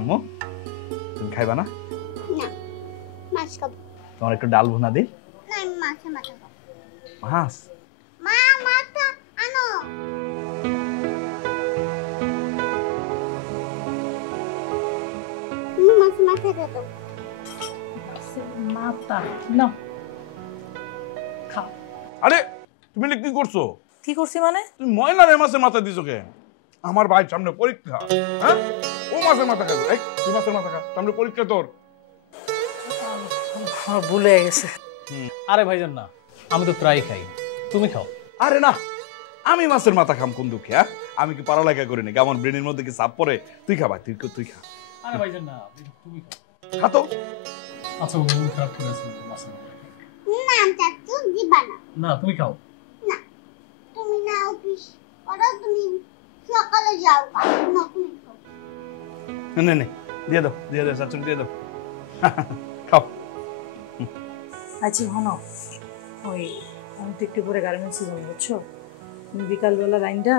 আম্মু তুমি খাইবা না? না, মাছ খাবো। তোমার একটু ডাল ভুনা দিই? না, আমি মাছের মাথা খাবো। মাছ? মা, মাথা আনো। মাছের মাথা দাও। মাথা না খাও। আরে তুমি কি করছো? কি করছি মানে? তুমি ময়নারে মাছের মাথা দিছো কেন? আমার ভাই সামনে পরীক্ষা। হ্যাঁ, ও মাছের মাথা খাবে। এই তুই মাছের মাথা খা, সামনে পরীক্ষা তোর। ভুলে গেছে। আরে ভাইজান না, আমি তো প্রায় খাই, তুমি খাও। আরে না, আমি মাছের মাথা খাম কোন দুঃখে? হ্যাঁ, আমি কি পড়ালেখা করি নাকি? আমার ব্রেনের মধ্যে কি চাপ পড়ে? তুই খা ভাই, তুই খা। আরে ভাইজান না, তুমি খাও। খা তো। আচ্ছা, ও মন খারাপ করে আছে মাছের মাথা। না, চাচু দিবা না। না, তুমি খাও। না, তুমি না অফিস করো, তুমি সকালে যাও। না, তুমি খাও। নে নে, দিয়ে দাও চাচু, দিয়ে দাও। খাও। আচ্ছা হনো, ওই আমি তো একটু পরে গার্মেন্টসে যাবো, বুঝছো? তুমি বিকালবেলা লাইনটা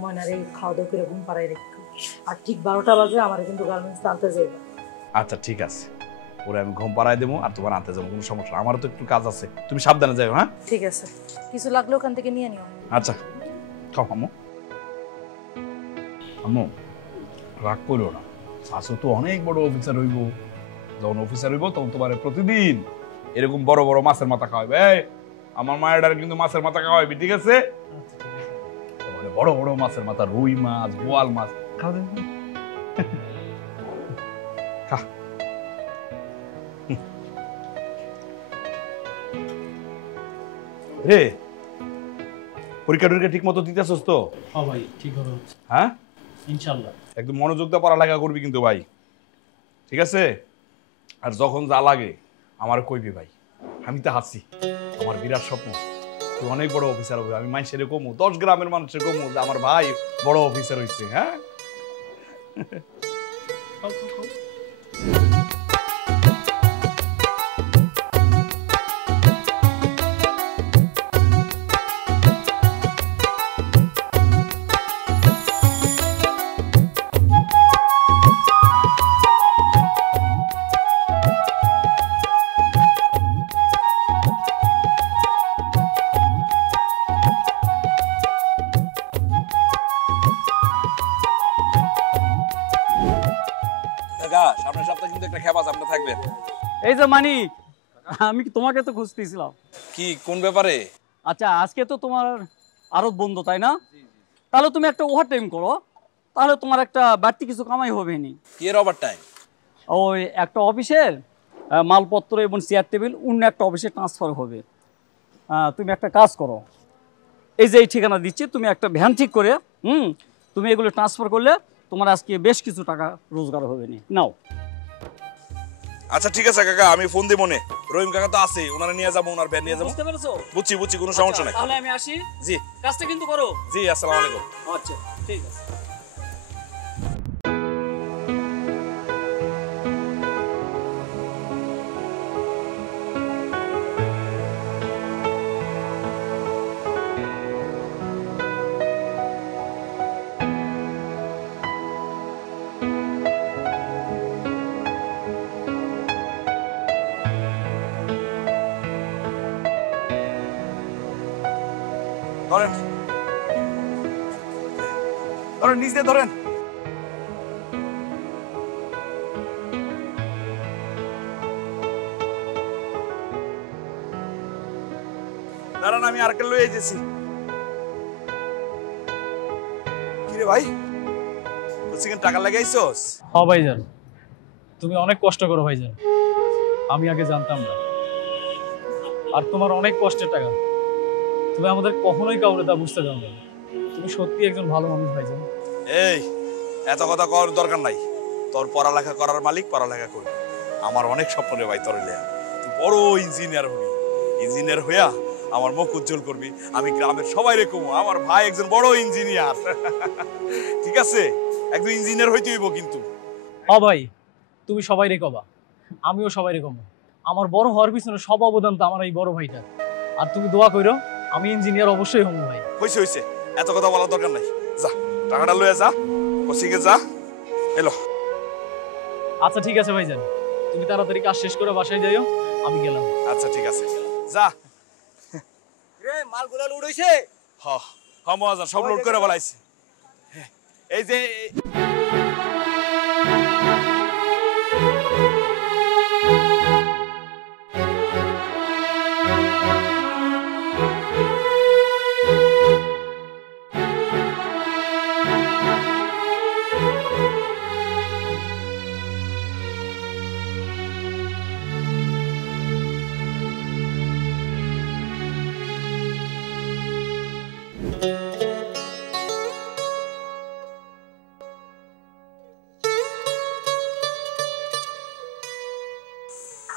ময়নারে খাওয়া দাওয়া করে ঘুম পাড়ায় রেখো। আর ঠিক 12টা বাজে আমার কিন্তু গার্মেন্টস আনতে যাইবা। আচ্ছা ঠিক আছে, ওরে আমি ঘুম পাড়ায় দেবো আর তোমার আনতে যাবো, কোনো সমস্যা না। আমারও তো একটু কাজ আছে, তুমি সাবধানে যাও। হ্যাঁ ঠিক আছে, কিছু লাগলে ওখান থেকে নিয়ে নিও। আচ্ছা, খাও আম্মু। আম্মু রাগ করো না, শাশু তো অনেক বড় অফিসার হইব। যখন অফিসার হইব তখন তোমার প্রতিদিন এরকম বড় বড় মাছের মাথা খাওয়াবে। আমার মায়ের কিন্তু মাছের মাথা খাওয়াবি, ঠিক আছে? তোমার বড় বড় মাছের মাথা, রুই মাছ, বোয়াল মাছ খাওয়া দেবে। খা। রে, পরীক্ষা টরীক্ষা ঠিক মতো দিতেছস তো? হ্যাঁ ভাই, ঠিক হবে। হ্যাঁ ইনশাআল্লাহ। একদম মনোযোগ দিয়ে পড়ালেখা করবি কিন্তু ভাই, ঠিক আছে? আর যখন যা লাগে আমার কইবি ভাই, আমি তো হাসি। আমার বিরাট স্বপ্ন তুই অনেক বড় অফিসার হবে। আমি মানুষের কমু, 10 গ্রামের মানুষের কমু যে আমার ভাই বড় অফিসার হয়েছে। হ্যাঁ খাও খাও খাও। সামনের সপ্তাহে কিন্তু একটা খেপা সামনে থাকবে। এই যে মানিক, আমি তোমাকে তো খুঁজতেছিলাম। কি কোন ব্যাপারে? আচ্ছা, আজকে তো তোমার আরত বন্ধ, তাই না? তাহলে তুমি একটা ওভার টাইম করো, তাহলে তোমার একটা বাড়তি কিছু কামাই হবে নি। কি এর ওভার টাইম? ওই একটা অফিসের মালপত্র এবং চেয়ার টেবিল অন্য একটা অফিসে ট্রান্সফার হবে। তুমি একটা কাজ করো, এই যে এই ঠিকানা দিচ্ছি, তুমি একটা ভ্যান ঠিক করে তুমি এগুলো ট্রান্সফার করলে তোমার আজকে বেশ কিছু টাকা রোজগার হবে নি। নাও। আচ্ছা ঠিক আছে কাকা, আমি ফোন দিব মনে। রহিম কাকা তো আছে, ওনারা নিয়ে যাবো, ওনার ভ্যান নিয়ে যাবো। বুঝতে পেরেছো? বুঝছি, কোনো সমস্যা নাই। তাহলে আমি আসি। জি, কাজটা কিন্তু করো। জি, আসসালামু আলাইকুম। আচ্ছা ঠিক আছে। ধরেন ধরেন, নিচ দিয়ে ধরেন। দাঁড়ান, আমি আরেকটা লয়ে যেছি। কিরে ভাই, কোচিং টাকা লাগাইছস? হ্যাঁ ভাইজান, তুমি অনেক কষ্ট করো ভাইজান, আমি আগে জানতাম না। আর তোমার অনেক কষ্টের টাকা, তুমি আমাদের কখনোই কাউরে তা বুঝতে জানবে না। তুমি সত্যি একজন ভালো মানুষ ভাইজান। এই এত কথা করার দরকার নাই। তোর পড়ালেখা করার মালিক পড়ালেখা করবি। আমার অনেক স্বপ্ন রে ভাই, তোর লিয়া তুই বড় ইঞ্জিনিয়ার হবি। ইঞ্জিনিয়ার হইয়া আমার মুখ উজ্জ্বল করবি। আমি গ্রামের সবাই রে কমু আমার ভাই একজন বড় ইঞ্জিনিয়ার। ঠিক আছে, একজন ইঞ্জিনিয়ার হইতে হইব কিন্তু। হ্যাঁ ভাই, তুমি সবাই রে কবা, আমিও সবাই রে কমো। আমার বড় হওয়ার পিছনে সব অবদান তো আমার এই বড় ভাইটা। আর তুমি দোয়া কইরো আমি ইঞ্জিনিয়ার অবশ্যই হবো ভাই। হইছে, এত কথা বলার দরকার নাই। যা টাকাটা লয়ে যা, কোচিংয়ে যা। এলো আচ্ছা ঠিক আছে ভাইজান, তুমি তাড়াতাড়ি কাজ শেষ করে বাসায় যাইও, আমি গেলাম। আচ্ছা ঠিক আছে, যা। রে মালগুলা লোড হইছে? হ হ মহাজন, সব লোড করে বলাইছি। এই যে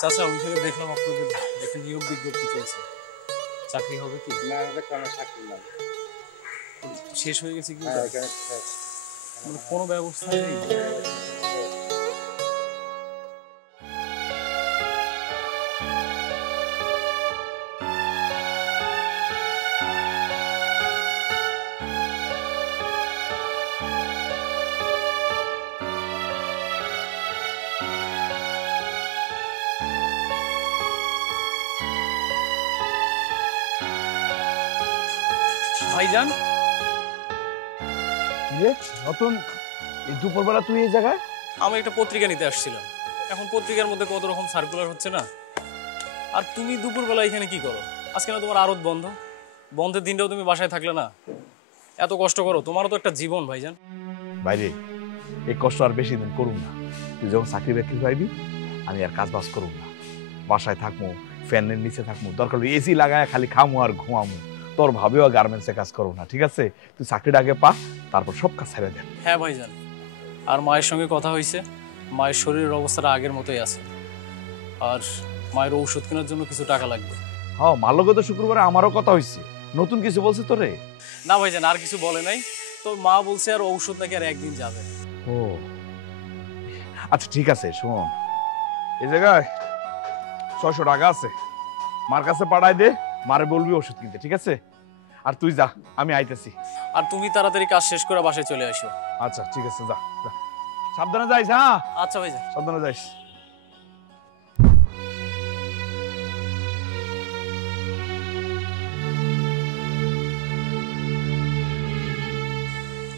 চাচা, ওইখানে দেখলাম আপনাদের একটা নিয়োগ বিজ্ঞপ্তি চলছে, চাকরি হবে কি? না, এটা কোনো চাকরি না। শেষ হয়ে গেছে কি? হ্যাঁ, এখানে শেষ। মানে কোনো ব্যবস্থা নেই? ভাইজান, নতুন এই দুপুরবেলা তুই এই জায়গায়? আমি একটা পত্রিকা নিতে আসছিলাম। এখন পত্রিকার মধ্যে কত রকম সার্কুলার হচ্ছে না, আর তুমি দুপুরবেলা এখানে কি করো? আজকে না তোমার আড়ত বন্ধ, বন্ধের দিনটাও তুমি বাসায় থাকলে না, এত কষ্ট করো, তোমারও তো একটা জীবন ভাইজান। বাইরে এই কষ্ট আর বেশি দিন করুম না। তুই যখন চাকরি বাকরি পাইবি, আমি আর কাজ বাজ করুম না, বাসায় থাকবো, ফ্যানের নিচে থাকবো, দরকার হলে এসি লাগায় খালি খামো আর ঘুমামো। তোর ভাবেও গার্মেন্টসে কাজ করো না, ঠিক আছে? তুই চাকরিটা আগে পা, তারপর সব কাজ ছেড়ে দেন। হ্যাঁ ভাইজান, আর মায়ের সঙ্গে কথা হয়েছে, মায়ের শরীরের অবস্থাটা আগের মতোই আছে, আর মায়ের ঔষধ কেনার জন্য কিছু টাকা লাগবে। হ্যাঁ, মাল্যগত শুক্রবারে আমারও কথা হয়েছে। নতুন কিছু বলছে তোরে? না ভাইজান, আর কিছু বলে নাই, তো মা বলছে আর ঔষধ নাকি আর একদিন যাবে। ও আচ্ছা ঠিক আছে, শোন, এই জায়গায় 600 টাকা আছে, মার কাছে পাঠায় দে, মারে বলবি ওষুধ কিনতে, ঠিক আছে? আর তুই যা, আমি আইতেছি। আর তুমি তাড়াতাড়ি কাজ শেষ করে বাসায় চলে আসো। আচ্ছা ঠিক আছে, যা যা, সাবধানে যাইস। হ্যাঁ আচ্ছা ভাইজান। সাবধানে যাইস।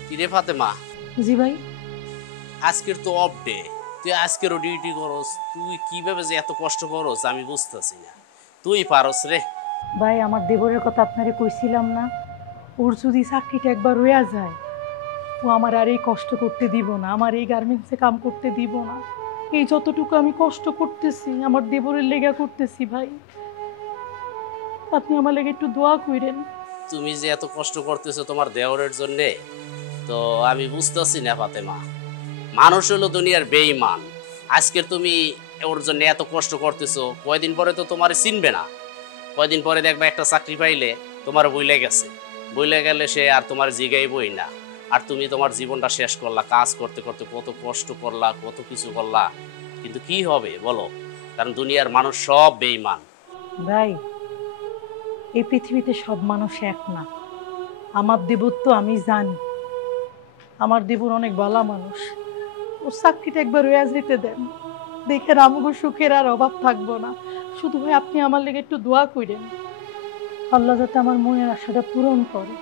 কিরে ফাতেমা, জি ভাই। আজকের তো অফ ডে, তুই আজকেরও ডিউটি করস, তুই কিভাবে যে এত কষ্ট করস আমি বুঝতেছি না। তুই পারস রে। ভাই, আমার দেবরের কথা আপনারে কইছিলাম না, ওর যদি চাকরিটা একবার রয়ে যায়, ও আমার আর এই কষ্ট করতে দিব না, আমার এই গার্মেন্টসে কাম করতে দিব না। এই যতটুকু আমি কষ্ট করতেছি আমার দেবরের লেগা করতেছি ভাই, আপনি আমার লেগে একটু দোয়া কইরেন। তুমি যে এত কষ্ট করতেছো তোমার দেওরের জন্যে, তো আমি বুঝতেছি না ফাতেমা। মানুষ হলো দুনিয়ার বেঈমান। আজকের তুমি ওর জন্য এত কষ্ট করতেছো, কয়দিন পরে তো তোমার চিনবে না। কয়দিন পরে দেখবা একটা চাকরি পাইলে তোমার বইলে গেছে, বইলে গেলে সে আর তোমার জিগাইবই না। আর তুমি তোমার জীবনটা শেষ করলা, কাজ করতে করতে কত কষ্ট করলা, কত কিছু করলা, কিন্তু কি হবে বলো? কারণ দুনিয়ার মানুষ সব বেঈমান। ভাই, এই পৃথিবীতে সব মানুষ এক না। আমার দেবর তো আমি জানি, আমার দেবর অনেক ভালো মানুষ। ওর চাকরিটা একবার রয়ে যেতে দেন, দেখেন আমাকে সুখের আর অভাব থাকবো না। শুধু ভাই আপনি আমার লেগে একটু দোয়া করেন, আল্লাহ যাতে আমার মনের আশাটা পূরণ করে।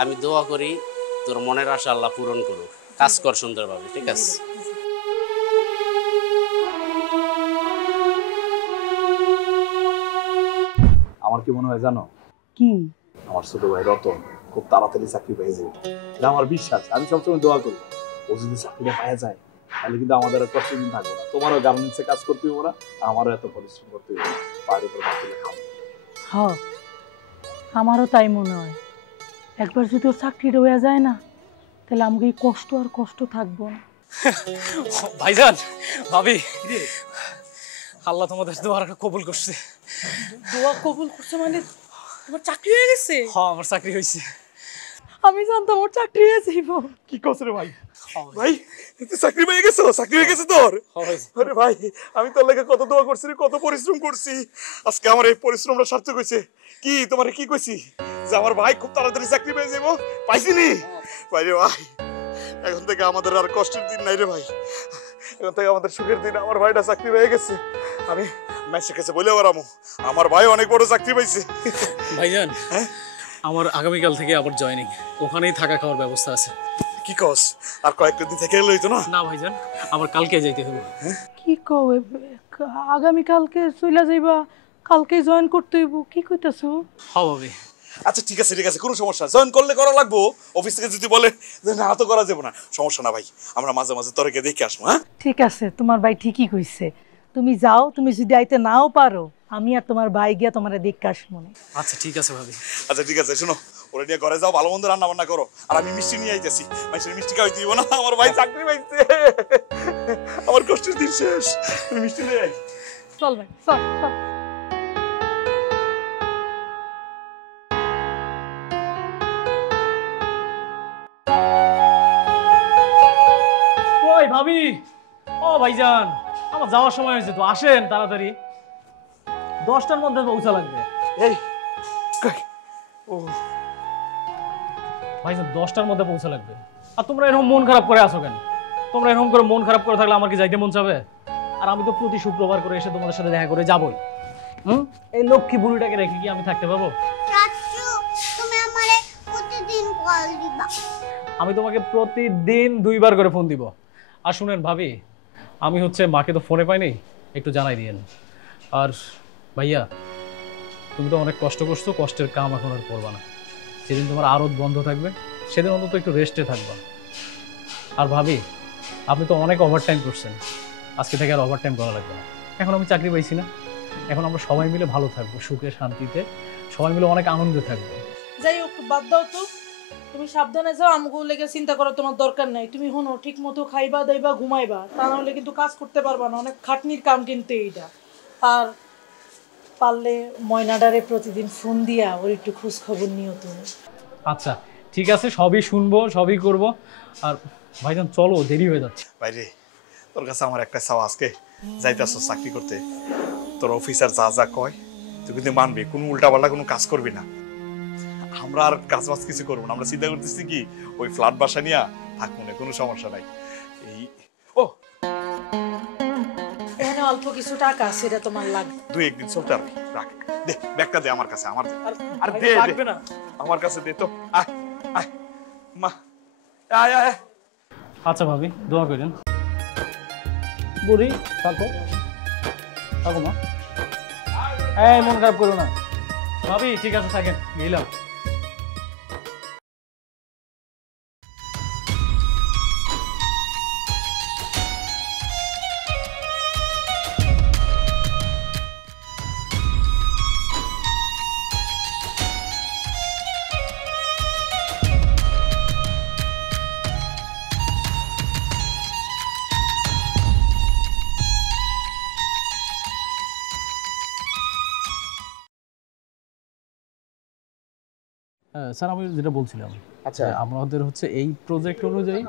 আমি দোয়া করি তোর মনের আশা আল্লাহ পূরণ করুক। কাজ কর সুন্দরভাবে, ঠিক আছে? আমার কি মনে হয় জানো? কি? আমার ছোট ভাই রতন খুব তাড়াতাড়ি চাকরি পেয়ে যাবে, এটা আমার বিশ্বাস। আমি সবসময় দোয়া করি ও যদি চাকরিটা পাওয়া যায়, তাহলে কিন্তু আমাদের আর কষ্ট দিন থাকবে না। তোমারও গার্মেন্টসে কাজ করতে হবে না, আমারও এত পরিশ্রম করতে হবে না, বাইরে করে বাতিলে খাবো। হ্যাঁ, আমারও তাই মনে হয়। একবার যদি ওর চাকরিটা হয়ে যায় না, তাহলে আমাকে এই কষ্ট আর কষ্ট থাকবো না। ভাইজান, ভাবি, আল্লাহ তোমাদের দোয়াটা কবুল করছে। দোয়া কবুল করছে মানে তোমার চাকরি হয়ে গেছে? হ্যাঁ, আমার চাকরি হয়েছে। আমি জানতাম ওর চাকরি হয়ে যাইব। কি করছ রে ভাই? ভাই তুই চাকরি পেয়ে গেছো? চাকরি হয়ে গেছে তোর? আরে ভাই, আমি তোর লাগে কত দোয়া করছি, কত পরিশ্রম করছি, আজকে আমার এই পরিশ্রমটা সার্থক হয়েছে। কি তোমারে কি কইছি যে আমার ভাই খুব তাড়াতাড়ি চাকরি পেয়ে যাবো? পাইছিনি ভাই রে ভাই। এখন থেকে আমাদের আর কষ্টের দিন নাই রে ভাই। এখন থেকে আমাদের সুখের দিন। আমার ভাইটা চাকরি পেয়ে গেছে, আমি মেসের কাছে বলে বেড়ামো আমার ভাই অনেক বড় চাকরি পাইছে। ভাইজান আমার আগামীকাল থেকে আবার জয়েনিং, ওখানেই থাকা খাওয়ার ব্যবস্থা আছে। কি কস, আর কয়েকটা দিন থেকে এলো হইতো না? না ভাইজান, আমার কালকে যাইতে হবে। কি কও আগামীকালকে চইলা যাইবা, কালকে জয়েন করতে হইব? কি কইতাছো? হবে। আচ্ছা ঠিক আছে ঠিক আছে, কোনো সমস্যা না, জয়েন করলে করা লাগবো। অফিস থেকে যদি বলে যে না তো করা যাবে না, সমস্যা না ভাই, আমরা মাঝে মাঝে তোরকে দেখে আসবো। হ্যাঁ ঠিক আছে, তোমার ভাই ঠিকই কইছে। তুমি যাও, তুমি যদি আইতে নাও পারো আমি আর তোমার ভাই গিয়া তোমার দেখে আসবো। আচ্ছা ঠিক আছে ভাবি। আচ্ছা ঠিক আছে, শোনো ওরা নিয়ে ঘরে যাও, ভালো মন্দ রান্না বান্না করো, আর আমি মিষ্টি নিয়ে আইতেছি। মানুষের মিষ্টি খাওয়াই দিব না, আমার ভাই চাকরি পাইছে, আমার কষ্টের দিন শেষ, তুমি মিষ্টি নিয়ে আই। চল ভাই চল চল। ওই ভাবি, ও ভাইজান আমার যাওয়ার সময় হয়েছে তো, আসেন তাড়াতাড়ি, 10টার মধ্যে পৌঁছা লাগবে। এই ও ভাইজান 10টার মধ্যে পৌঁছা লাগবে। আর তোমরা এরকম মন খারাপ করে আসো কেন? তোমরা এরকম করে মন খারাপ করে থাকলে আমার কি যাইতে মন চাবে? আর আমি তো প্রতি শুক্রবার করে এসে তোমাদের সাথে দেখা করে যাবই। এই লক্ষ্মী বুড়িটাকে রেখে কি আমি থাকতে পারবো? চাচু তুমি আমারে প্রতিদিন কল দিবা। আমি তোমাকে প্রতিদিন 2বার করে ফোন দিব। আর শুনেন ভাবি, আমি হচ্ছে মাকে তো ফোনে পাইনি, একটু জানাই দিয়েন। আর ভাইয়া তুমি তো অনেক কষ্ট করছো, কষ্টের কাম এখন আর করবা না। যেদিন তোমার আড়ত বন্ধ থাকবে সেদিন অন্তত একটু রেস্টে থাকবা। আর ভাবি আপনি তো অনেক ওভারটাইম করছেন, আজকে থেকে আর ওভারটাইম করা লাগবে না। এখন আমি চাকরি পাইছি না, এখন আমরা সবাই মিলে ভালো থাকবো, সুখে শান্তিতে সবাই মিলে অনেক আনন্দে থাকবো। যাই হোক বাদ দাও তো, তুমি সাবধানে যাও, আমাকে লেগে চিন্তা করার তোমার দরকার নাই। তুমি হনো ঠিক মতো খাইবা দাইবা ঘুমাইবা, তা নাহলে কিন্তু কাজ করতে পারবা না, অনেক খাটনির কাম কিন্তু এইটা। আর পারলে ময়নাডারে প্রতিদিন ফোন দিয়া ওর একটু খোঁজ খবর নিও তুমি। আচ্ছা ঠিক আছে, সবই শুনবো, সবই করব। আর ভাইজান চলো, দেরি হয়ে যাচ্ছে। বাইরে তোর কাছে আমার একটা চাওয়া, আজকে যাইতেছো চাকরি করতে, তোর অফিসার যা যা কয় তুই কিন্তু মানবি, কোনো উল্টাপাল্টা কোনো কাজ করবি না। আমরা আর কাজ বাজ কিছু করবো না, আমরা চিন্তা করতেছি কি ওই ফ্ল্যাট বাসা নিয়ে থাকবো না, কোনো সমস্যা নাই। এই ও এখানে অল্প কিছু টাকা আছে, এটা তোমার লাগবে। 2-1 দিন চলতে পারবি, রাখ দে, ব্যাগটা দে আমার কাছে, আমার দে। আর ভাই, দে লাগবে না। আমার কাছে দে তো, আয় আয় মা, আয় আয়। আচ্ছা ভাবি, দোয়া করেন। বুড়ি থাকো, থাকো মা, এই মন খারাপ করো না। ভাবি ঠিক আছে, থাকেন, গেলাম। স্যার আমি যেটা বলছিলাম, আচ্ছা আমাদের হচ্ছে এই প্রজেক্ট অনুযায়ী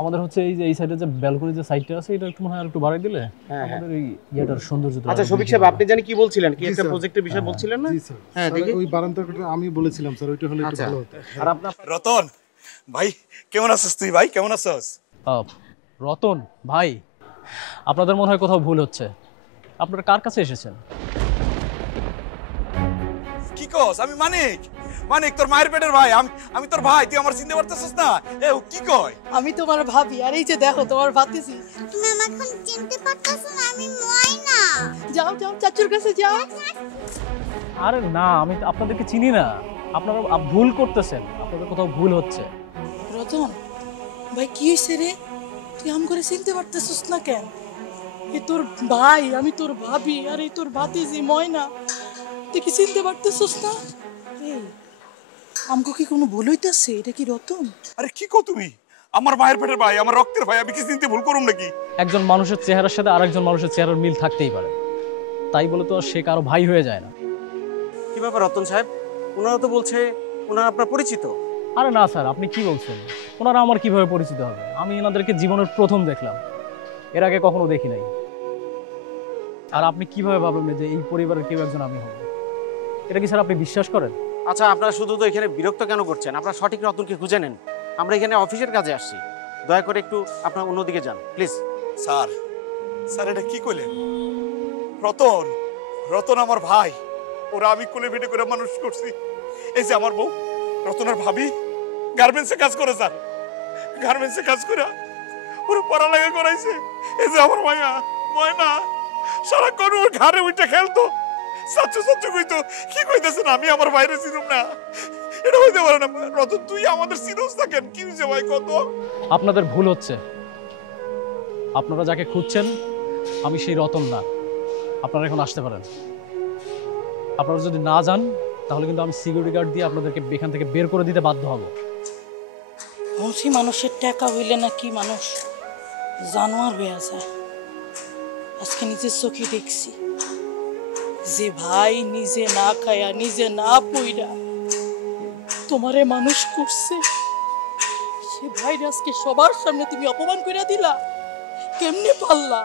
আমাদের হচ্ছে এই যে এই সাইডে যে ব্যালকনি যে সাইডটা আছে, এটা একটু মনে হয় একটু বাড়াই দিলে আমাদের এই ইয়েটার সৌন্দর্যটা। আচ্ছা শফিক সাহেব, আপনি জানি কি বলছিলেন, কি একটা প্রজেক্টের বিষয় বলছিলেন না? হ্যাঁ দেখি। ওই বারান্দাটা আমি বলেছিলাম স্যার, ওইটা হলে একটু ভালো হতো। আর আপনার রতন ভাই কেমন আছিস তুই? ভাই কেমন আছিস? রতন ভাই, আপনাদের মনে হয় কোথাও ভুল হচ্ছে। আপনারা কার কাছে এসেছেন? কি কস? আমি মানিক, মানিক তোর মায়ের পেটের ভাই, আমি তোর ভাই, তুই আমার চিনতে পারতেছিস না? এ ও কি কয়? আমি তোমার ভাবি, আর এই যে দেখো তোমার ভাতিজি। তুমি আমাকে এখন চিনতে পারতেছো না? আমি ময়না। যাও যাও চাচুর কাছে যাও। আরে না, আমি আপনাদেরকে চিনি না, আপনারা ভুল করতেছেন, আপনাদের কোথাও ভুল হচ্ছে। রতন ভাই কি হয়েছে রে? তুই আম করে চিনতে পারতেছিস না কেন? এ তোর ভাই, আমি তোর ভাবি, আর এই তোর ভাতিজি ময়না, তুই কি চিনতে পারতেছিস না? এই আমগো কি কোনো ভুল হইতাছে? এটা কি রতন? আরে কি কও তুমি? আমার মায়ের পেটের ভাই, আমার রক্তের ভাই, আমি কি চিনতে ভুল করুম নাকি? একজন মানুষের চেহারার সাথে আরেকজন মানুষের চেহারার মিল থাকতেই পারে, তাই বলে তো আর সে কারো ভাই হয়ে যায় না। কি ব্যাপার রতন সাহেব, ওনারা তো বলছে ওনারা আপনার পরিচিত। আরে না স্যার, আপনি কি বলছেন? ওনারা আমার কিভাবে পরিচিত হবে? আমি এনাদেরকে জীবনের প্রথম দেখলাম, এর আগে কখনো দেখি নাই। আর আপনি কিভাবে ভাবলেন যে এই পরিবারের কেউ একজন আমি হব? এটা কি স্যার আপনি বিশ্বাস করেন? আচ্ছা আপনারা শুধু তো এখানে বিরক্ত কেন করছেন? আপনারা সঠিক রতনকে খুঁজে নেন, আমরা এখানে অফিসের কাজে আসছি। দয়া করে একটু আপনার অন্যদিকে যান প্লিজ। স্যার স্যার এটা কি কইলেন? রতন রতন আমার ভাই, ওরা আমি কোলে পিঠে করে মানুষ করছি। এই যে আমার বউ রতনের ভাবি গার্মেন্টসে কাজ করে, স্যার গার্মেন্টসে কাজ করে ওরা পড়ালেখা করাইছে। এই যে আমার মায়া ময়না সারাক্ষণ ওর ঘাড়ে উঠে খেলতো, সাচ্চু সাচ্চু কইতো। কি কইতেছেন? আমি আমার বাইরে ছিলাম না, এটা হইতে পারে না। রতন তুই আমাদের সিরিয়াস থাকেন, কি হয়েছে ভাই কত? আপনাদের ভুল হচ্ছে। আপনারা যাকে খুঁজছেন আমি সেই রতন না। আপনারা এখন আসতে পারেন। আপনারা যদি না যান তাহলে কিন্তু আমি সিকিউরিটি গার্ড দিয়ে আপনাদেরকে এখান থেকে বের করে দিতে বাধ্য হব। মুসি মানুষের টাকা হইলে নাকি মানুষ জানোয়ার হয়ে যায়। আজকে নিজের চোখে দেখছি যে ভাই নিজে না খায়া নিজে না পইরা তোমারে মানুষ করছে, সে ভাইরে আজকে সবার সামনে তুমি অপমান করে দিলা। কেমনে পারলা?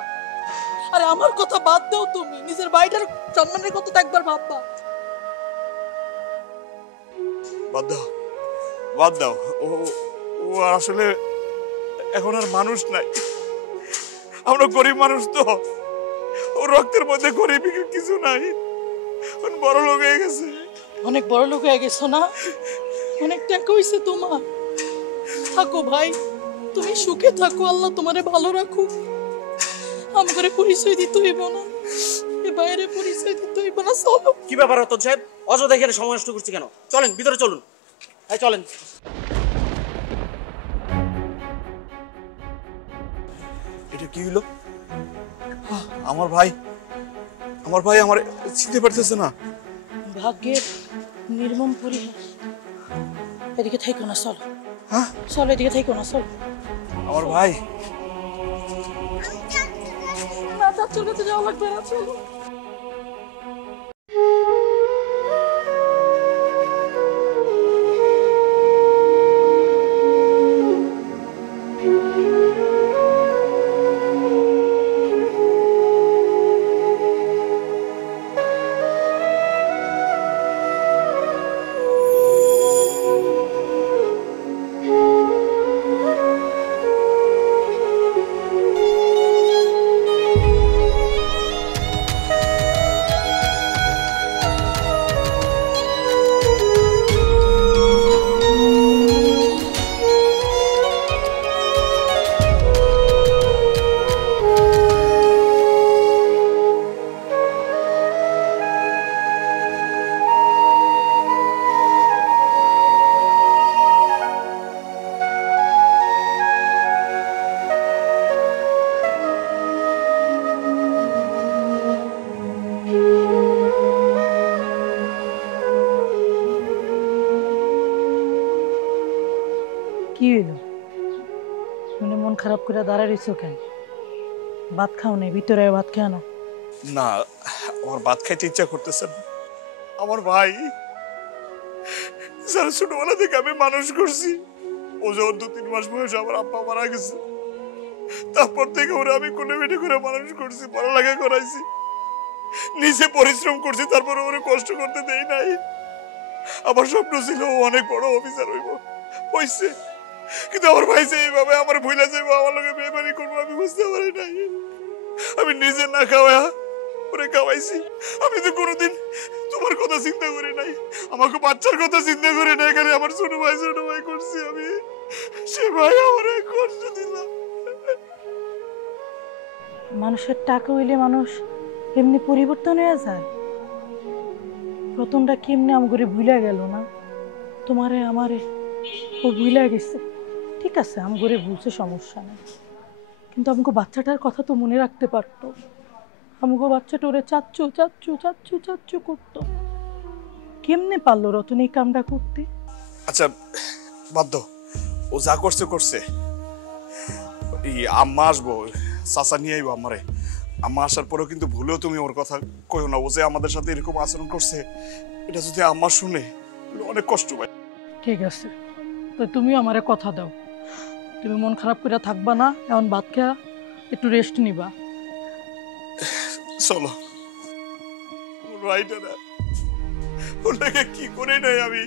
আরে আমার কথা বাদ দাও, তুমি নিজের ভাইটার সম্মানের কথা তো একবার ভাববা। বাদ দাও বাদ দাও, ও ও আসলে এখন আর মানুষ নাই। আমরা গরিব মানুষ তো, ও রক্তের মধ্যে গরিব কিছু নাই, বড় লোক হয়ে গেছে। অনেক বড় লোক হয়ে গেছো না? অনেক টাকা হইছে তোমার। থাকো ভাই, তুমি সুখে থাকো, আল্লাহ তোমারে ভালো রাখুক। আমাকে পরিচয় দিতে হইব না, এ বাইরে পরিচয় দিতে হইব না। চলো। কি ব্যাপার রতন সাহেব, অযথা এখানে সময় নষ্ট করছি কেন? চলেন ভিতরে চলুন। হ্যাঁ চলেন। এটা কি হইলো? আমার ভাই আমার চিনতে পারতেছে না। ভাগ্যের নির্মম পরিহাস। এদিকে থাইকো না, চলো। হ্যাঁ চলো, এদিকে থাইকো না, চলো। আমার ভাই না, চাচুর কাছে যাওয়া লাগবে না, চলো। কি হইলো? মানে মন খারাপ করে দাঁড়ায় রইছো কেন? ভাত খাও নাই? ভিতরে ভাত খেয়ে আনো। না, আমার ভাত খাইতে ইচ্ছা করতেছে না। আমার ভাই স্যার ছোটবেলা থেকে আমি মানুষ করছি। ও যখন 2-3 মাস বয়সে আমার আব্বা মারা গেছে, তারপর থেকে ওরা আমি কোলে বেটে করে মানুষ করছি, পড়ালেখা করাইছি, নিজে পরিশ্রম করছি, তারপরে ওরে কষ্ট করতে দেই নাই। আমার স্বপ্ন ছিল ও অনেক বড় অফিসার হইছে, কিন্তু আমার ভাই যে এইভাবে আমার ভুলে যাইবো, আমার লোকে বেমানি করবো, আমি বুঝতে পারি নাই। আমি নিজে না খাওয়া ওরে খাওয়াইছি। আমি তো কোনোদিন তোমার কথা চিন্তা করি নাই, আমাকে বাচ্চার কথা চিন্তা করি নাই। এখানে আমার ছোট ভাই করছি আমি, সে ভাই আমার কষ্ট দিল। মানুষের টাকা হইলে মানুষ এমনি পরিবর্তন হয়ে যায়। রতনটা কেমনি আমগরে ভুলে গেল না? তোমারে আমারে ও ভুলে গেছে। ঠিক আছে, আমগরে ভুলছে, সমস্যা নেই, কিন্তু আমাকে বাচ্চাটার কথা তো মনে রাখতে পারতো। আমাকে বাচ্চাটা ওরে চাচ্চু চাচ্চু চাচ্চু চাচ্চু করতো। কেমনে পারলো রতন এই কামটা করতে? আচ্ছা বাধ্য, ও যা করছে। এই আম্মা আসবো, চাচা নিয়ে আইবো আমারে। আম্মা আসার পরেও কিন্তু ভুলেও তুমি ওর কথা কইও না। ও যে আমাদের সাথে এরকম আচরণ করছে, এটা যদি আম্মা শুনে অনেক কষ্ট পায়। ঠিক আছে, তো তুমিও আমারে কথা দাও, তুমি মন খারাপ করে থাকবা না। এখন ভাত খেয়া একটু রেস্ট নিবা। চলো। রাইটার ওটাকে কি করে নাই আমি।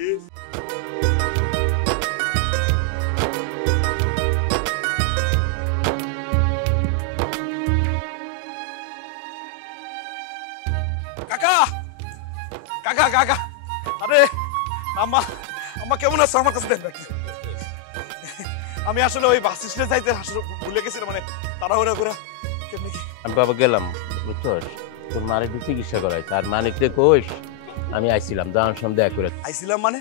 কাকা কাকা কাকা আরে আম্মা আম্মা কেমন আছো আমার কাছে দেন নাকি আমি আসলে ওই বাস স্টেশনে যাইতে আসলে ভুলে গেছিলাম মানে তাড়াহুড়া করে কেমনি কি আমি বাবা গেলাম বুঝছস তোর মার একটু চিকিৎসা করাইছে আর মানিকরে কইস আমি আইছিলাম যাওয়ার সময় দেখা করে আইছিলাম মানে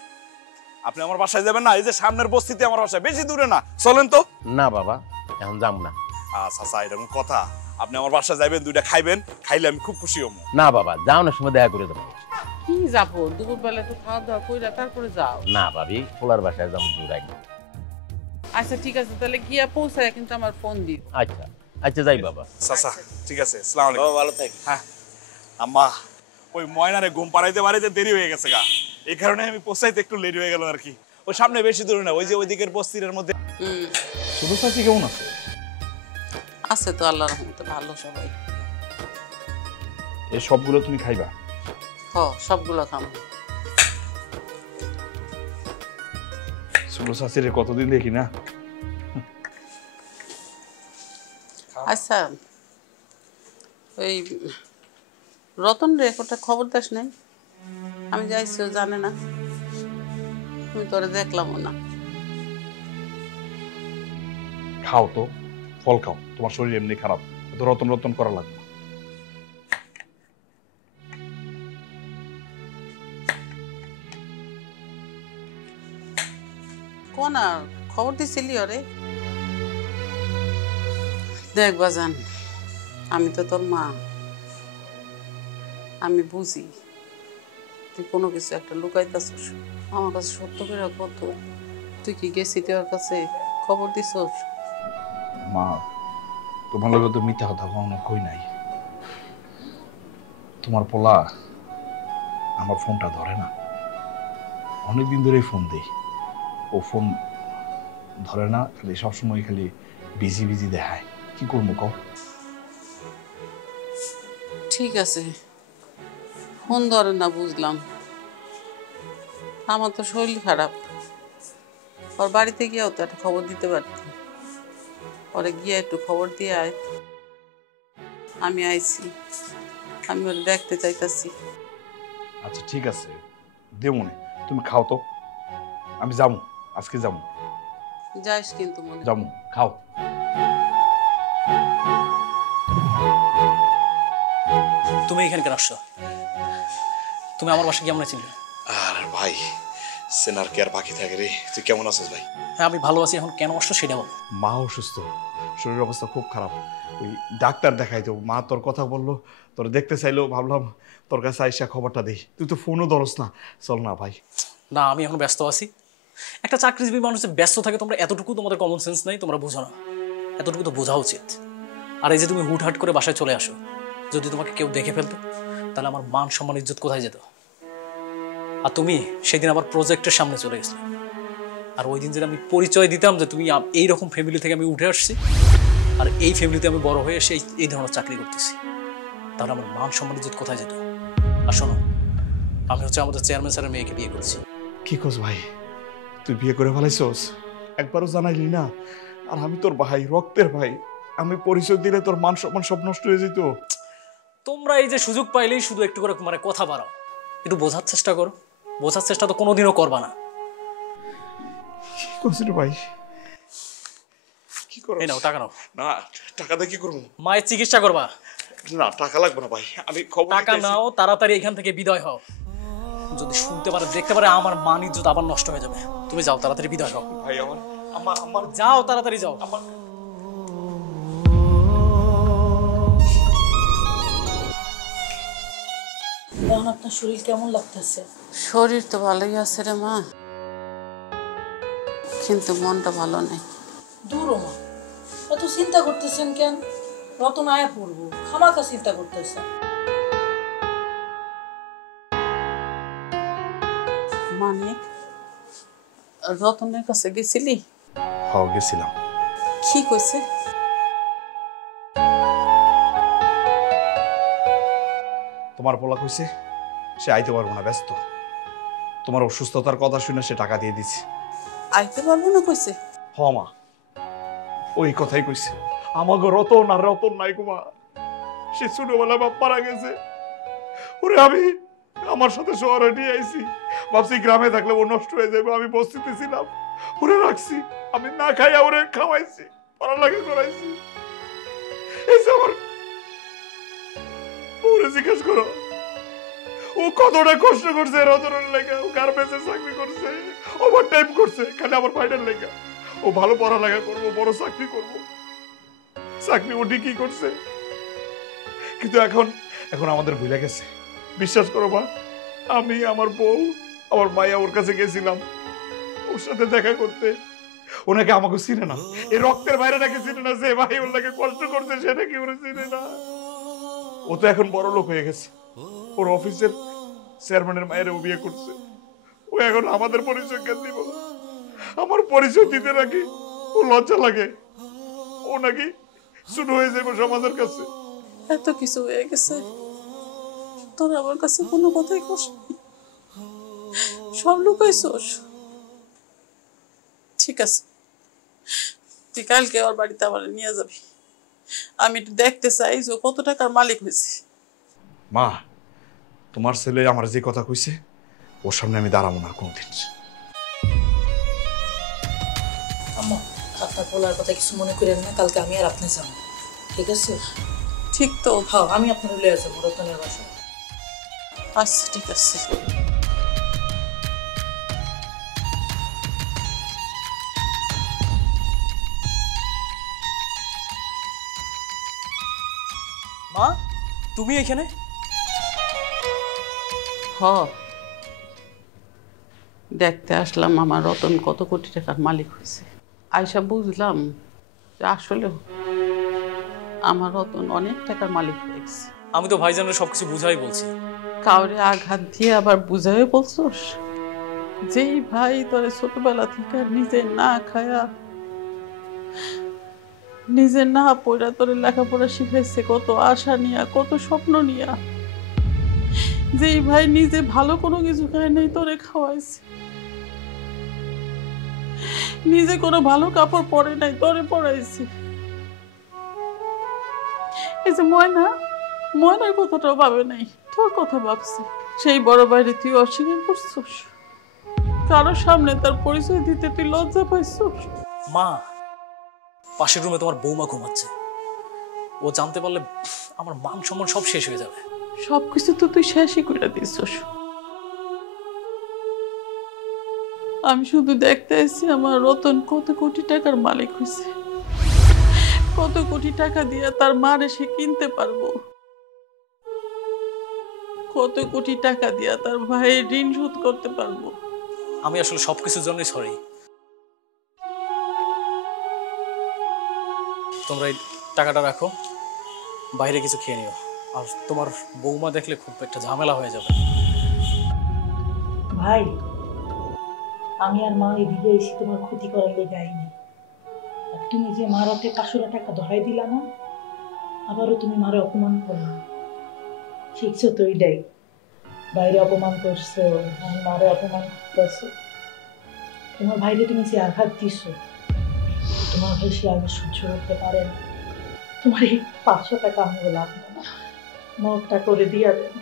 আপনি আমার বাসায় যাবেন না এই যে সামনের বস্তিতে আমার বাসা বেশি দূরে না চলেন তো না বাবা এখন যাম না আচ্ছা এরকম কথা আপনি আমার বাসায় যাবেন দুইটা খাইবেন খাইলে আমি খুব খুশি হবো না বাবা যাওয়ার সময় দেখা করে দেবো কি যাবো দুপুরবেলা একটু খাওয়া দাওয়া কইরা তারপরে যাও। না ভাবি পোলার বাসায় যাবো দূর আগে আচ্ছা ঠিক আছে তাহলে গিয়া পৌঁছায় কিন্তু আমার ফোন দিও। আচ্ছা আচ্ছা যাই বাবা চাচা ঠিক আছে আসসালামু আলাইকুম ভালো থাকি হ্যাঁ আম্মা ওই ময়নারে ঘুম পাড়াইতে বাড়িতে দেরি হয়ে গেছে গা এই কারণে আমি পৌঁছাইতে একটু লেট হয়ে গেল আর কি ওই সামনে বেশি দূরে না ওই যে ওই দিকের বস্তির মধ্যে ছোট চাচি কেমন আছে? আছে তো আল্লাহর রহমতে ভালো সবাই। এই সবগুলো তুমি খাইবা? হ সবগুলো খাবো। ছোট চাচির কতদিন দেখি না। আচ্ছা ওই রতন রে একটা খবর দাস নাই? আমি যাইছি ও জানে না, তুমি তোরে দেখলামও না। খাও তো ফল খাও, তোমার শরীর এমনি খারাপ, তো রতন রতন করা লাগবে। কোন আর খবর দিছিলি ওরে? দেখ বাজান, আমি তো তোর মা, আমি বুঝি তুই কোনো কিছু একটা লুকাইতেছিস। আমার কাছে সত্য করে কত, তুই কি গেছিলি ওর কাছে খবর দিছস? মা তোমার লগে তো মিথ্যা কথা কখনো কই নাই। তোমার পোলা আমার ফোনটা ধরে না, অনেকদিন ধরেই ফোন দেই, ও ফোন ধরে না, খালি সবসময় খালি বিজি বিজি দেখায়। কি করবো কও? ঠিক আছে, ফোন ধরে না বুঝলাম, আমার তো শরীর খারাপ। ওর বাড়িতে গিয়েও তো একটা খবর দিতে পারতি, ওরে গিয়ে একটু খবর দিয়ে আয়। আমি আইছি, আমি ওরে দেখতে চাইতাছি। আচ্ছা ঠিক আছে দেমনে, তুমি খাও তো, আমি যাবো, আজকে যাবো। যাইস কিন্তু মনে যাবো, খাও। তুমি এখানে কেন আসছো? তুমি আমার বাসা কেমন আছিলে? আর ভাই সেনার কে আর বাকি থাকে রে। তুই কেমন আছিস ভাই? হ্যাঁ আমি ভালো আছি, এখন কেন আসছো সেটা বল। মা অসুস্থ, শরীরের অবস্থা খুব খারাপ, ওই ডাক্তার দেখাইতো। মা তোর কথা বললো, তোর দেখতে চাইলো, ভাবলাম তোর কাছে আইসা খবরটা দেই। তুই তো ফোনও ধরস না, চল না ভাই। না আমি এখন ব্যস্ত আছি। একটা চাকরিজীবী মানুষের ব্যস্ত থাকে, তোমরা এতটুকু তোমাদের কমন সেন্স নাই, তোমরা বোঝো না, এতটুকু তো বোঝা উচিত। আর এই যে তুমি হুটহাট করে বাসায় চলে আসো, যদি তোমাকে কেউ দেখে ফেলতো তাহলে আমার মান সম্মান ইজ্জত কোথায় যেত? আর তুমি সেদিন আবার প্রজেক্টের সামনে চলে গেছিলে, আর ওই দিন যদি আমি পরিচয় দিতাম যে তুমি এইরকম ফ্যামিলি থেকে আমি উঠে আসছি আর এই ফ্যামিলিতে আমি বড় হয়ে এসে এই ধরনের চাকরি করতেছি, তাহলে আমার মান সম্মান ইজ্জত কোথায় যেত? আর শোনো, আমি হচ্ছে আমাদের চেয়ারম্যান স্যারের মেয়েকে বিয়ে করছি। কি কস ভাই, তুই বিয়ে করে ফেলাইছস? একবারও জানাইলি না? আর আমি তোর ভাই, রক্তের ভাই, আমি পরিচয় দিলে তোর মান সম্মান সব নষ্ট হয়ে যেত। তোমরা এই যে সুযোগ পাইলেই শুধু একটু করে মানে কথা বাড়াও, একটু বোঝার চেষ্টা করো। বোঝার চেষ্টা তো কোনোদিনও করবা না। কি করছিস রে ভাই? কি করছ? এই নাও টাকা নাও। না টাকা দিয়ে কি করবো? মায়ের চিকিৎসা করবা। না টাকা লাগবে না ভাই, আমি খবর টাকা নাও, তাড়াতাড়ি এখান থেকে বিদায় হও। যদি শুনতে পারে, দেখতে পারে, আমার মান ইজ্জত আবার নষ্ট হয়ে যাবে। তুমি যাও, তাড়াতাড়ি বিদায় হও। ভাই আমার যাও, তাড়াতাড়ি যাও। এখন আপনার শরীর কেমন লাগতেছে? শরীর তো ভালোই আছে রে মা, কিন্তু মনটা ভালো নেই। দূর মা, এত চিন্তা করতেছেন কেন? রতন আয়া পড়বো, খামাখা চিন্তা করতেছেন। মানে রতনের কাছে গেছিলি? হ্যাঁ গেছিলাম। কি কইছে? তোমার পোলা কইছে সে আইতে পারবো না, ব্যস্ত। তোমার অসুস্থতার কথা শুনে সে টাকা দিয়ে দিচ্ছে। আইতে পারবো না কইছে? হ মা, ওই কথাই কইছে। আমাকে রতন আর রতন নাই কুমা, সে ছোটবেলায় বাপ মারা গেছে, ওরে আমি আমার সাথে শহরে নিয়ে আইছি, ভাবছি গ্রামে থাকলে ও নষ্ট হয়ে যাবে, আমি বস্তিতে ছিলাম, ওরে রাখছি, আমি না খাইয়া ওরে খাওয়াইছি, পড়ালেখা করাইছি। এই যে আমার ওরে জিজ্ঞেস করো ও কতটা কষ্ট করছে রতনের লেখা, ও গার্মেন্টসে চাকরি করছে, ওভার টাইম করছে খালি আমার ভাইটার লেখা। ও ভালো পড়ালেখা করবো, বড় চাকরি করবো, চাকরি ও ঠিকই করছে, কিন্তু এখন এখন আমাদের ভুলে গেছে। বিশ্বাস করো মা, আমি আমার বউ আমার মাইয়া ওর কাছে গেছিলাম ওর সাথে দেখা করতে, ওনাকে আমাকে চিনে না, এই রক্তের বাইরে নাকি চিনে না, যে ভাই ওর নাকি কষ্ট করছে সে নাকি ওরা চিনে না। ও তো এখন বড় লোক হয়ে গেছে, ওর অফিসের চেয়ারম্যানের মায়ের ও বিয়ে করছে, ও এখন আমাদের পরিচয় কেন দিব? আমার পরিচয় দিতে নাকি ও লজ্জা লাগে, ও নাকি শুরু হয়ে যাবে সমাজের কাছে। এত কিছু হয়ে গেছে, তোর আমার কাছে কোনো কথাই কস নাই, সব লুকাইছস। ঠিক আছে, তুই কালকে ওর বাড়িতে আমার নিয়ে যাবি, আমি একটু দেখতে চাই যে ও কত টাকার মালিক হয়েছে। মা, তোমার ছেলে আমার যে কথা কইছে ওর সামনে আমি দাঁড়াবো না কোনদিন। আম্মা, আপনার বলার কথা কিছু মনে করেন না, কালকে আমি আর আপনি যাবো, ঠিক আছে? ঠিক তো? হ্যাঁ, আমি আপনার লয়ে যাবো রতনের বাসায়। আচ্ছা ঠিক আছে। মা, তুমি এখানে? হ, দেখতে আসলাম আমার রতন কত কোটি টাকার মালিক হয়েছে। আয়সা বুঝলাম যে আসলে আমার রতন অনেক টাকার মালিক হয়ে গেছে। আমি তো ভাইজানের সবকিছু বুঝাই বলছি। কাউরে আঘাত দিয়ে আবার বুঝাই বলছোস? যেই ভাই তোরে ছোটবেলা থেকে নিজে না খায়া নিজে না পড়া তোরে লেখাপড়া শিখাইছে, কত আশা নিয়া, কত স্বপ্ন নিয়া, যেই ভাই নিজে ভালো কোনো কিছু খায় নাই তোরে খাওয়াইছে, নিজে কোনো ভালো কাপড় পরে নাই তোরে পরাইছে। এই যে ময়নার কথাটাও ভাবে নাই, তোর কথা ভাবছে। সেই বড় বাইরে তুই অস্বীকার করছিস, কারো সামনে তার পরিচয় দিতে তুই লজ্জা পাইছিস। মা, পাশের রুমে তোমার বৌমা ঘুমাচ্ছে, ও জানতে পারলে আমার মান সম্মান সব শেষ হয়ে যাবে। সবকিছু তো তুই শেষই করে দিছিস। আমি শুধু দেখতে এসেছি আমার রতন কত কোটি টাকার মালিক হয়েছে, কত কোটি টাকা দিয়ে তার মারে সে কিনতে পারবো, কত কোটি টাকা দিয়ে তার ভাইয়ের ঋণ শোধ করতে পারবো। আমি আসলে সবকিছুর জন্যই সরি। তোমরা এই টাকাটা রাখো, বাইরে কিছু খেয়ে নিও, আর তোমার বৌমা দেখলে খুব একটা ঝামেলা হয়ে যাবে। ভাই, আমি আর মা এদিকে এসে তোমার ক্ষতি করার লেগে আইনি, আর তুমি যে মার হাতে 500 টাকা ধরাই দিলা না, আবারও তুমি মারে অপমান করলো, শিখছো তো এইটাই, বাইরে অপমান করছো, মারে অপমান করছো। তোমার ভাইরে তুমি যে আঘাত দিছো, তোমার ভাই সে আঘাত সহ্য করতে পারে না। তোমার এই 500 টাকা আমাকে লাগবে না, মগটা করে দিয়া দেন।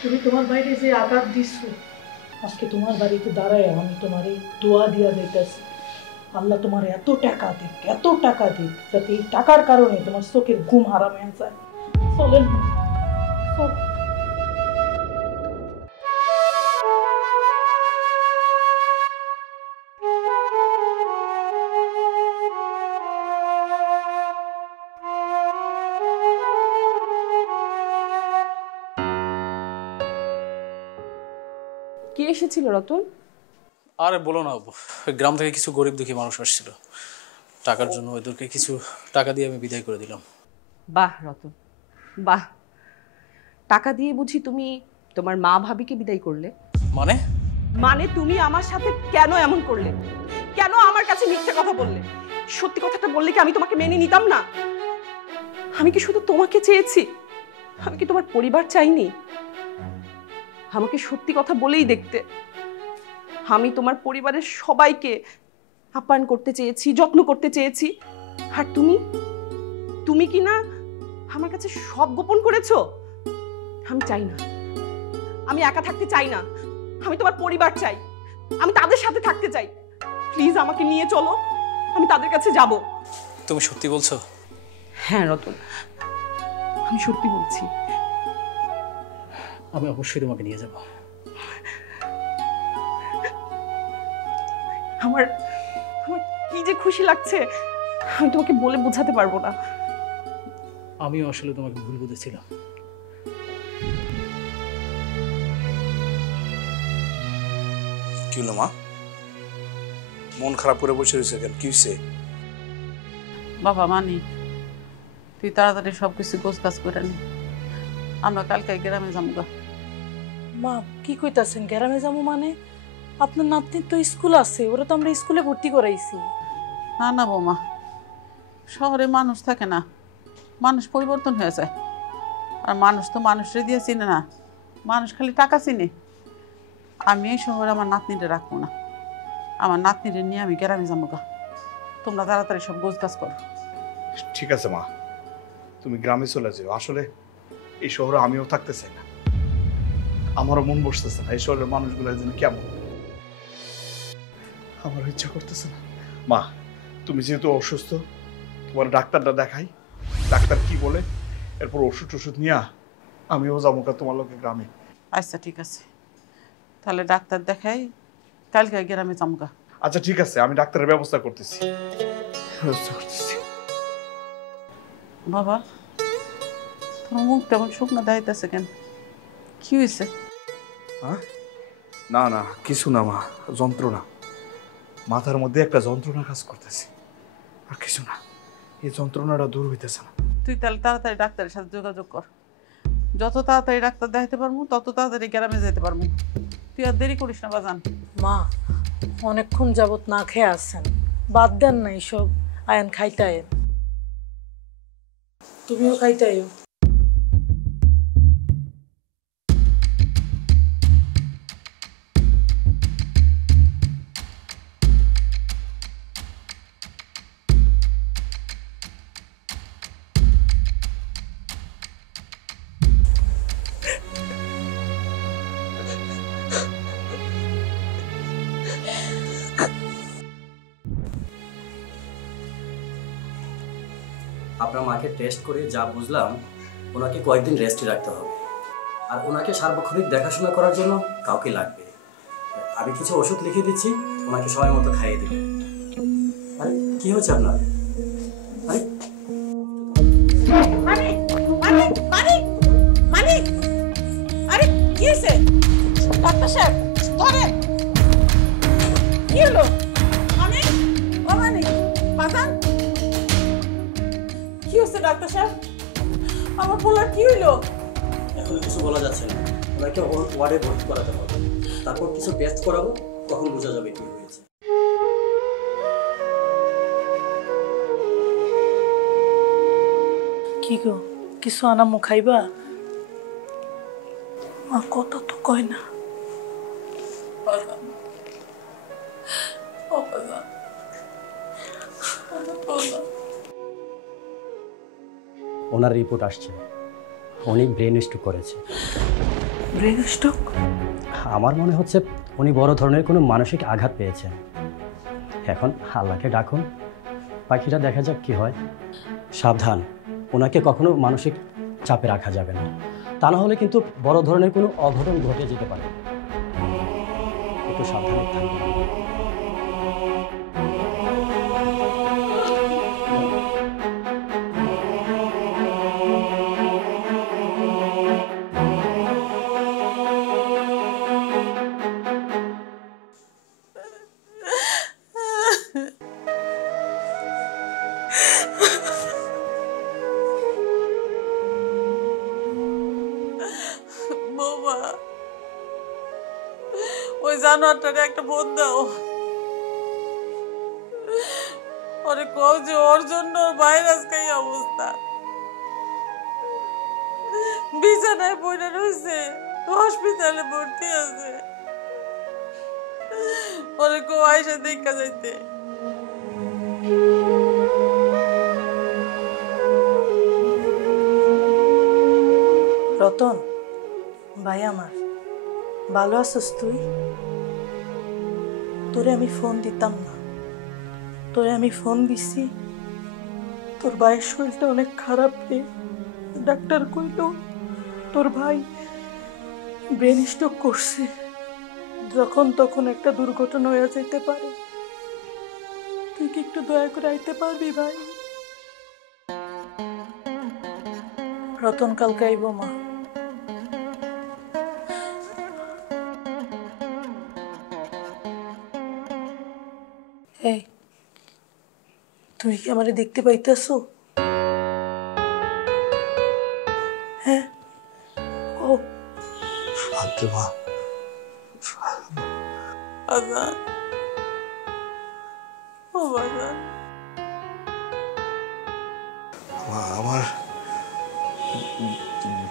তুমি তোমার বাইরে যে আঘাত দিছো, আজকে তোমার বাড়িতে দাঁড়ায় আমি তোমার এই দোয়া দিয়া যাইতেছি, আল্লাহ তোমার এত টাকা দিক, যাতে এই টাকার কারণে তোমার চোখের ঘুম হারাম হয়ে যায়। চলেন চল। কে এসেছিল রতন? আরে বলো না, গ্রাম থেকে কিছু গরিব দুঃখী মানুষ আসছিল, টাকার জন্য ওদেরকে কিছু টাকা দিয়ে আমি বিদায় করে দিলাম। বাহ রতন, বাহ। টাকা দিয়ে বুঝি তুমি তোমার মা ভাবিকে বিদায় করলে? মানে তুমি আমার সাথে কেন এমন করলে? কেন আমার কাছে মিথ্যা কথা বললে? সত্যি কথাটা বললে কি আমি তোমাকে মেনে নিতাম না? আমি কি শুধু তোমাকে চেয়েছি? আমি কি তোমার পরিবার চাইনি? আমাকে সত্যি কথা বলেই দেখতে। আমি তোমার পরিবারের সবাইকে আপ্যায়ন করতে চেয়েছি, যত্ন করতে চেয়েছি, আর তুমি কি না আমার কাছে সব গোপন করেছো? আমি চাই না, আমি একা থাকতে চাই না, আমি তোমার পরিবার চাই, আমি তাদের সাথে থাকতে চাই। প্লিজ আমাকে নিয়ে চলো, আমি তাদের কাছে যাব। তুমি সত্যি বলছো? হ্যাঁ রতন, আমি সত্যি বলছি। আমি অবশ্যই তোমাকে নিয়ে যাব। আমার আমার কি যে খুশি লাগছে, আমি তোমাকে বলে বোঝাতে পারবো না। আমিও আসলে তোমাকে ভুল বুঝেছিলাম। কি হলো মা, মন খারাপ করে বসে রয়েছে কেন? কি হয়েছে? বাবা মানি, তুই তাড়াতাড়ি সবকিছু গোছগাছ করে নি, আমরা কালকে গ্রামে যাবো। মা কি কইতাছেন গ্রামে যাবো মানে? আপনার নাতনির তো স্কুল আছে, ওরা তো আমরা স্কুলে ভর্তি করাইছি। না না বৌমা, শহরে মানুষ থাকে না, মানুষ পরিবর্তন হয়ে যায়। আর মানুষ তো মানুষের দিয়ে চিনে না, মানুষ খালি টাকা চিনে। আমি এই শহরে আমার নাতনিটা রাখবো না, আমার নাতনিটা নিয়ে আমি গ্রামে যাবো। তোমরা তাড়াতাড়ি সব গোছগাছ করো। ঠিক আছে মা, তুমি গ্রামে চলে যাও। আসলে এই শহরে আমিও থাকতে চাই না, আমারও মন বসতেছে না। এই শহরের মানুষগুলো যেন কেমন, আমার ইচ্ছা করতেছে না। মা তুমি যেহেতু অসুস্থ, তোমার ডাক্তারটা দেখাই, ডাক্তার কি বলে এরপর ওষুধ টষুধ নিয়ে আমিও যাবো তোমার লোকে গ্রামে। আচ্ছা ঠিক আছে, তাহলে ডাক্তার দেখাই, কালকে গ্রামে যাবো। আচ্ছা ঠিক আছে, আমি ডাক্তারের ব্যবস্থা করতেছি। বাবা তোমার মুখ তেমন শুকনো দাইতেছে কেন? কি হয়েছে? না না কিছু না মা, যন্ত্রণা, মাথার মধ্যে একটা যন্ত্রণা কাজ করতেছে, আর কিছু না। এই যন্ত্রণাটা দূর হইতেছে না। তুই তাহলে তাড়াতাড়ি ডাক্তারের সাথে যোগাযোগ কর। যত তাড়াতাড়ি ডাক্তার দেখাতে পারবো তত তাড়াতাড়ি গ্রামে যেতে পারবো। তুই আর দেরি করিস না বাজান। মা অনেকক্ষণ যাবত না খেয়ে আসছেন, বাদ দেন না এইসব। আয়েন খাইতে আয়েন, তুমিও খাইতে আয়ো। আপনার মাকে টেস্ট করে যা বুঝলাম, ওনাকে কয়েকদিন রেস্টে রাখতে হবে, আর ওনাকে সার্বক্ষণিক দেখাশোনা করার জন্য কাউকে লাগবে। আমি কিছু ওষুধ লিখে দিচ্ছি, ওনাকে সময় মতো খাইয়ে দেবেন। আরে কি হচ্ছে আপনার? আরে আরে কি হয়েছে ডাক্তার সাহেব? ধরেন, কি হলো? আমি মানি বাজান, কি হয়েছে ডাক্তার সাহেব? আমার পোলার কি হইলো? এখন কিছু বলা যাচ্ছে না, ওনাকে ওয়ার্ডে ভর্তি করাতে হবে, তারপর কিছু টেস্ট করাবো, তখন বোঝা যাবে কি হয়েছে। কি গো, কিছু আনামু খাইবা? মা কথা তো কয় না। ওনার রিপোর্ট আসছে, উনি ব্রেন স্ট্রোক করেছে। Brain stroke? আমার মনে হচ্ছে উনি বড় ধরনের কোনো মানসিক আঘাত পেয়েছেন। এখন আল্লাহকে ডাকুন, পাখিটা দেখা যাক কি হয়। সাবধান, ওনাকে কখনো মানসিক চাপে রাখা যাবে না, তা না হলে কিন্তু বড় ধরনের কোনো অঘটন ঘটে যেতে পারে। একটু সাবধানে থাকবেন। বৌমা, ওই জানোয়ারটারে একটা ফোন দাও, ওরে কও যে ওর জন্য ভাইরাস খাই অবস্থা, বিছানায় পড়ে রয়েছে, হসপিটালে ভর্তি আছে। ওরে কও আইসা দেখা যাইতে। রতন ভাই আমার, ভালো আছিস তুই? তোরে আমি ফোন দিতাম না, তোরে আমি ফোন দিছি। তোর ভাইয়ের শরীরটা অনেক খারাপ রে। ডাক্তার কইল তোর ভাই ব্রেন স্ট্রোক করছে, যখন তখন একটা দুর্ঘটনা হয়ে যেতে পারে। তুই কি একটু দয়া করে আইতে পারবি ভাই? রতন কালকে আইব মা। এই তুমি কি আমারে দেখতে পাইতেছো? হ্যাঁ, ও ফাতেমা, আজান, ও আজান। আমার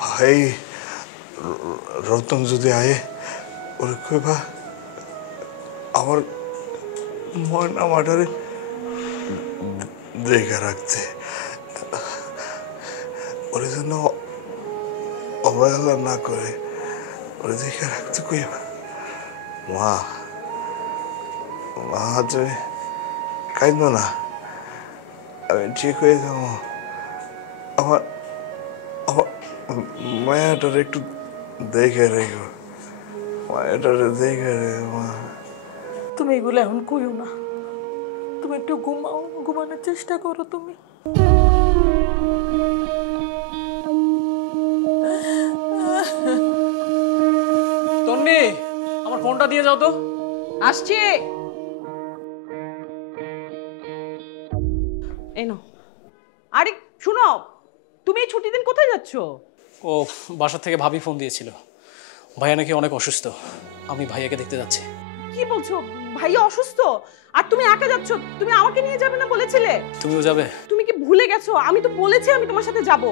ভাই রতন যদি আয়ে ওরে কইবা আমার ময়না মাটারে দেখে রাখতে, ওরে যেন অবহেলা না করে ওরে দেখে রাখতে কইবা। মা, মা তুমি কাঁদো না, আমি ঠিক হয়ে যাবো। আমার আমার মায়াটার একটু দেখে রেখো, মায়াটারে দেখে রেখো মা। তুমি এগুলো এখন কইও না, তুমি একটু ঘুমাও, ঘুমানোর চেষ্টা করো তুমি। তন্নি, আমার ফোনটা দিয়ে যাও তো। আসছি। এই নাও। আরে শুনো, তুমি এই ছুটির দিন কোথায় যাচ্ছ? ও বাসা থেকে ভাবি ফোন দিয়েছিল, ভাইয়া নাকি অনেক অসুস্থ, আমি ভাইয়াকে দেখতে যাচ্ছি। কি বলছো? ভাইয়া অসুস্থ আর তুমি একা যাচ্ছ? তুমি আমাকে নিয়ে যাবে না বলেছিলে? তুমিও যাবে? তুমি কি ভুলে গেছো? আমি তো বলেছি আমি তোমার সাথে যাব।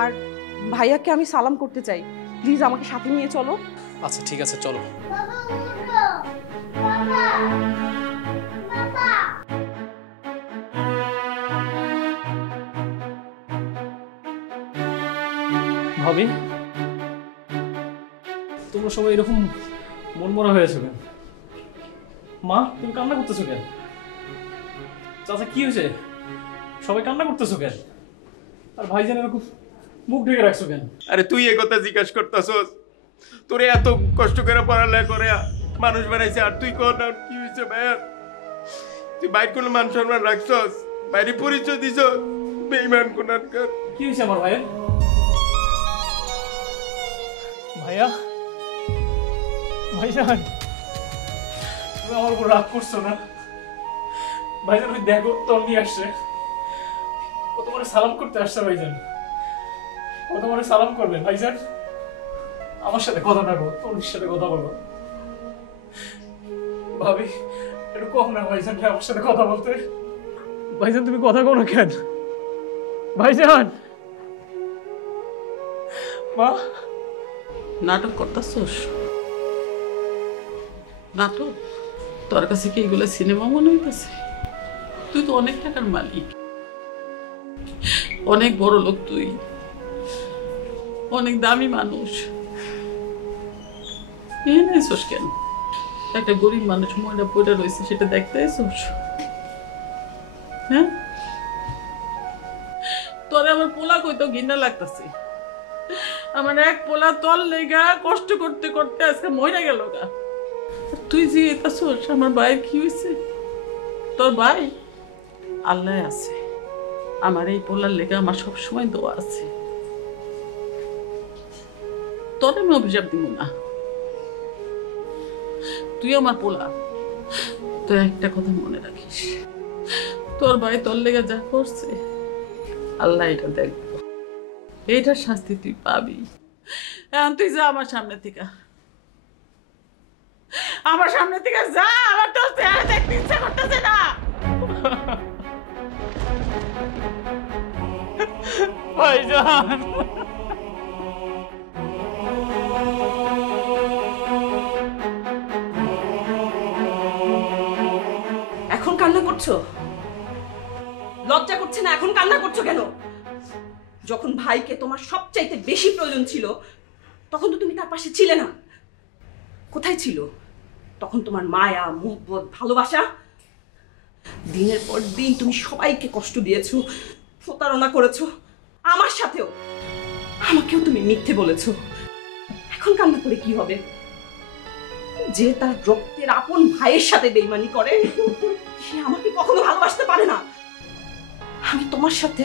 আর ভাইয়াকে আমি সালাম করতে চাই, প্লিজ আমাকে সাথে নিয়ে চলো। আচ্ছা ঠিক আছে, চলো। বাবা উঠো, বাবা, বাবা। ভাবি, তোমরা সবাই এরকম মনমরা হয়েছে কেন? মা, তুমি কান্না করতেছো কেন? চাচা, কি হয়েছে? সবাই কান্না করতেছো কেন? আর ভাইজান এরকম মুখ ঢেকে রাখছো কেন? আরে তুই এ কথা জিজ্ঞাসা করতেছস? তোরে এত কষ্ট করে পড়ালেখা করে মানুষ বানাইছে, আর তুই কর না কি হয়েছে ভাইয়া? তুই বাইর কোনো মান সম্মান রাখছস? বাইরে পরিচয় দিছ বেঈমান কোনানকার। কি হয়েছে আমার ভাইয়ের? ভাইয়া, ভাইজান, তুমি আমার উপর রাগ করছো না? ভাইজান, ওই দেখো তন্নি আসছে, ও তোমার সালাম করতে আসছে। ভাইজান, ও তোমার সালাম করবে। ভাইজান, আমার সাথে কথা না বলো, তন্নির সাথে কথা বলো। ভাবি, একটু কম না ভাইজান আমার সাথে কথা বলতে। ভাইজান, তুমি কথা বলো কেন? ভাইজান, মা, নাটক করতেছস? নাটক? তোর কাছে কি এগুলো সিনেমা মনে হইতেছে? তুই তো অনেক টাকার মালিক, অনেক বড় লোক, তুই অনেক দামি মানুষ। এনেছস কেন? একটা গরিব মানুষ ময়না পড়ে রয়েছে, সেটা দেখতে এসোস? হ্যাঁ, তোর আমার পোলা কইতো ঘৃণা লাগতেছে। আমার এক পোলা তোর লেগা কষ্ট করতে করতে আজকে মরে গেল গা। তুই যে এতাছস, আমার ভাইয়ের কি হয়েছে? তোর ভাই আল্লাহ আছে, আমার এই পোলার লেগা আমার সবসময় দোয়া আছে। তোর আমি অভিশাপ দিব না, তুই আমার পোলা। তো একটা কথা মনে রাখিস, তোর ভাই তোর লেগে যা করছে আল্লাহ এটা দেখবো, এইটার শাস্তি তুই পাবি। এখন তুই যা আমার সামনে থেকে, আমার সামনে থেকে যা, আমার তোর চেহারা দেখতে ইচ্ছা করতেছে না। ভাইজান, এখন কান্না করছো? লজ্জা করছে না? এখন কান্না করছো কেন? যখন ভাইকে তোমার সবচাইতে বেশি প্রয়োজন ছিল, তখন তো তুমি তার পাশে ছিলে না। কোথায় ছিল তখন তোমার মায়া, মোহব্বত, ভালোবাসা? দিনের পর দিন তুমি সবাইকে কষ্ট দিয়েছো, প্রতারণা করেছো, আমার সাথেও। আমাকেও তুমি মিথ্যে বলেছো। এখন কান্না করে কি হবে? যে তার রক্তের আপন ভাইয়ের সাথে বেইমানি করে সে আমাকে কখনো ভালোবাসতে পারে না। আমি তোমার সাথে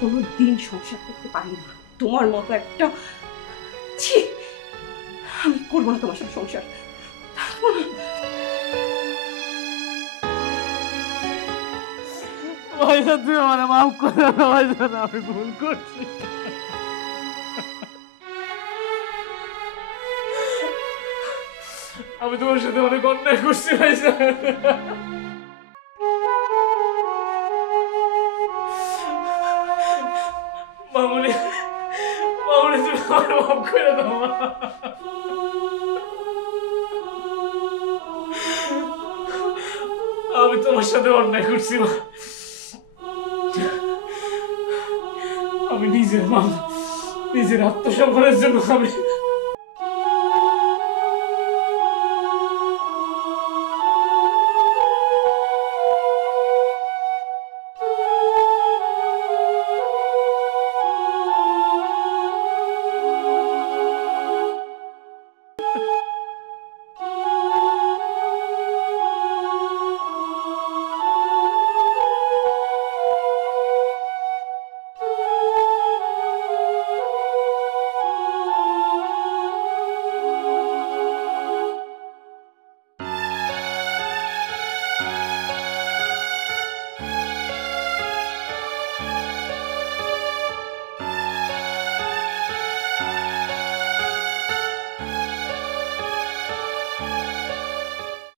কোনো দিন সংসার করতে পারি না। তোমার মতো একটা ছি, আমি করবো না তোমার সাথে সংসার। ভাইজান তুমি আমার মাফ করে দাও ভাইজান, আমি ভুল করছি। আমি তোমার সাথে অনেক অন্যায় করছি ভাইজান। মামুনি, মামুনি তুমি আমার মাফ করে দাও। আমি তোমার সাথে অন্যায় করছি। আমি নিজের আত্মসম্মানের জন্য আমি